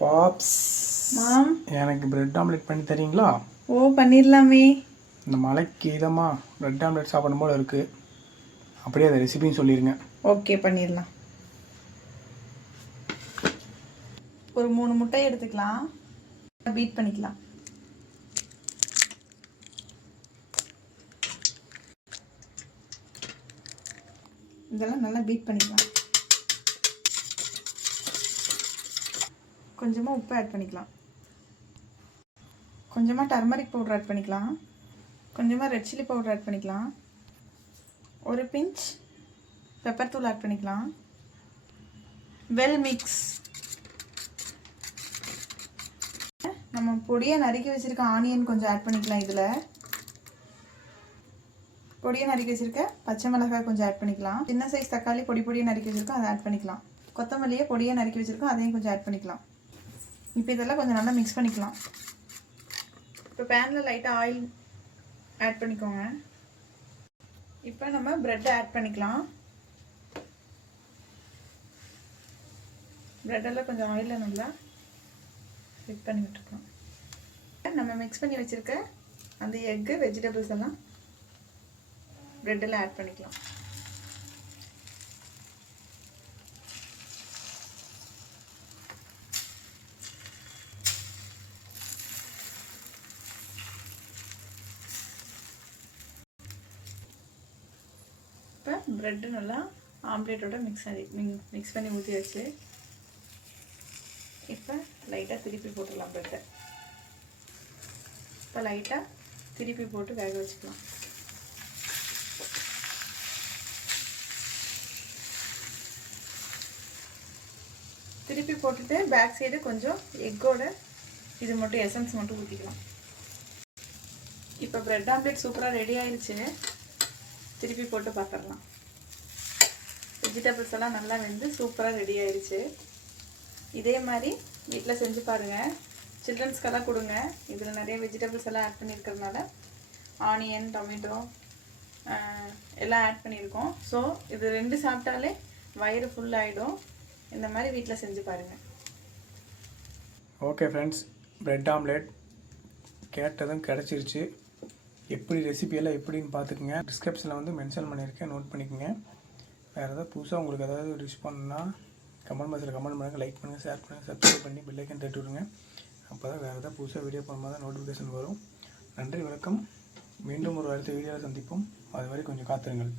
பாப்ஸ் மாம், எனக்கு bread omelette பண்ணி தரீங்களா? ஓ பண்ணிடலாமே. இந்த மலைக்கு இதமாக பிரெட் ஆம்லெட் சாப்பிடும் போல இருக்குது. அப்படியே அதை ரெசிபின்னு சொல்லிடுங்க. ஓகே, பண்ணிடலாம். ஒரு 3 முட்டை எடுத்துக்கலாம். பீட் பண்ணிக்கலாம். இதெல்லாம் நல்லா பீட் பண்ணிக்கலாம். கொஞ்சமாக உப்பு ஆட் பண்ணிக்கலாம். கொஞ்சமாக டர்மரிக் பவுடர் ஆட் பண்ணிக்கலாம். கொஞ்சமாக ரெட் சில்லி பவுடர் ஆட் பண்ணிக்கலாம். ஒரு பிஞ்ச் பெப்பர் தூள் ஆட் பண்ணிக்கலாம். Well mix. நம்ம பொடியாக நறுக்கி வச்சுருக்க ஆனியன் கொஞ்சம் ஆட் பண்ணிக்கலாம். இதில் பொடியாக நறுக்கி வச்சுருக்க பச்சை மிளகாய் கொஞ்சம் ஆட் பண்ணிக்கலாம். சின்ன சைஸ் தக்காளி பொடியாக நறுக்கி வச்சுருக்கோம், அதை ஆட் பண்ணிக்கலாம். கொத்தமல்லியை பொடியாக நறுக்கி வச்சுருக்கோம், அதையும் கொஞ்சம் ஆட் பண்ணிக்கலாம். இப்போ இதெல்லாம் கொஞ்சம் நல்லா மிக்ஸ் பண்ணிக்கலாம். இப்போ பேனில் லைட்டாக ஆயில் ஆட் பண்ணிக்கோங்க. இப்போ நம்ம ப்ரெட்டை ஆட் பண்ணிக்கலாம். ப்ரெட்டெல்லாம் கொஞ்சம் ஆயிலில் நல்லா ஃபிட் பண்ணி விட்டுருக்கலாம். நம்ம மிக்ஸ் பண்ணி வச்சுருக்க அந்த எக்கு வெஜிடபிள்ஸ் எல்லாம் ப்ரெட்டில் ஆட் பண்ணிக்கலாம். இப்போ ப்ரெட்டு நல்லா ஆம்லேட்டோட மிக்ஸ் பண்ணி ஊற்றி வச்சு இப்போ லைட்டாக திருப்பி போட்டுடலாம். ப்ரெட்டை இப்போ லைட்டாக திருப்பி போட்டு வேக வச்சுக்கலாம். திருப்பி போட்டுட்டு பேக் சைடு கொஞ்சம் எக்கோட இது மட்டும் எசன்ஸ் மட்டும் ஊற்றிக்கலாம். இப்போ ப்ரெட் ஆம்லேட் சூப்பராக ரெடி ஆயிடுச்சு. திருப்பி போட்டு பார்த்துடலாம். வெஜிடபிள்ஸ் எல்லாம் நல்லா வெந்து சூப்பராக ரெடி ஆயிடுச்சு. இதே மாதிரி வீட்டில் செஞ்சு பாருங்கள். சில்ட்ரன்ஸ்க்கெல்லாம் கொடுங்க. இதில் நிறைய வெஜிடபிள்ஸ் எல்லாம் ஆட் பண்ணியிருக்கிறதுனால ஆனியன், டொமேட்டோ எல்லாம் ஆட் பண்ணியிருக்கோம். ஸோ இது 2 சாப்பிட்டாலே வயிறு ஃபுல் ஆகிடும். இந்த மாதிரி வீட்டில் செஞ்சு பாருங்கள். ஓகே ஃப்ரெண்ட்ஸ், பிரெட் ஆம்லெட் கேட்டதும் கிடச்சிருச்சு. எப்படி ரெசிபியெல்லாம் எப்படின்னு பார்த்துக்குங்க. டிஸ்கிரிப்ஷனில் வந்து மென்ஷன் பண்ணியிருக்கேன், நோட் பண்ணிக்கோங்க. வேறு ஏதாவது புதுசாக உங்களுக்கு ஏதாவது டிஷ் பண்ணணுன்னா கமெண்ட் பாக்ஸில் கமெண்ட் பண்ணுங்கள், லைக் பண்ணுங்கள், ஷேர் பண்ணுங்கள், சப்ஸ்கிரைப் பண்ணி பெல் ஐக்கன் தட்டி விடுங்க. அப்போ தான் வேறு ஏதாவது புதுசாக வீடியோ பண்ணும்போது தான் நோட்டிஃபிகேஷன் வரும். நன்றி, வணக்கம். மீண்டும் ஒரு அடுத்த வீடியோவில் சந்திப்போம். அது வரை கொஞ்சம் காத்திருங்கள்.